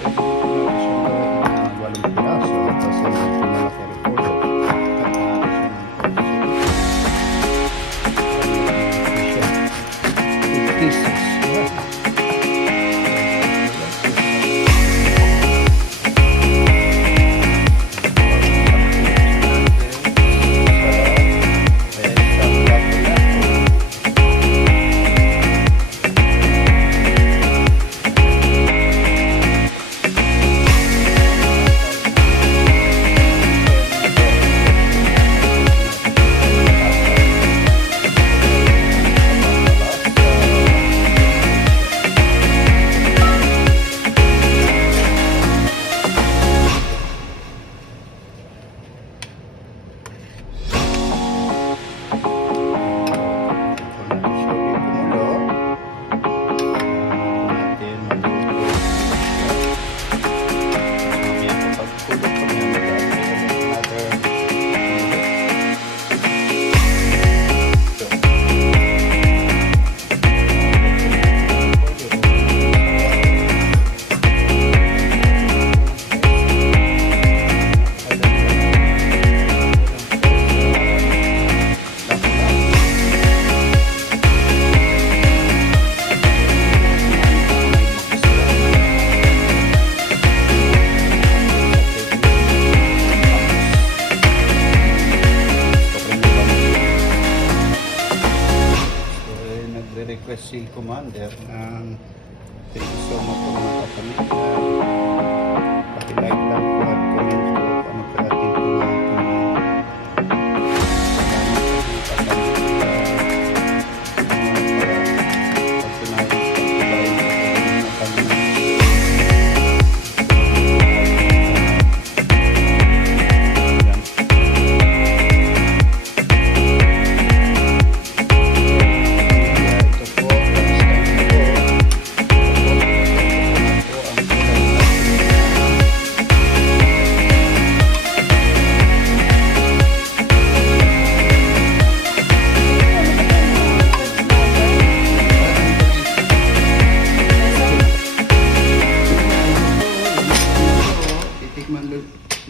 Walong piraso kasi medyo malaki recorder. Pieces. Request si Commander ng thank you so much po mga kapamilya. Paki-like lang po at comment po kung ano parating po natin.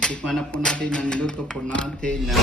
Titikman na po natin ang niluto po natin na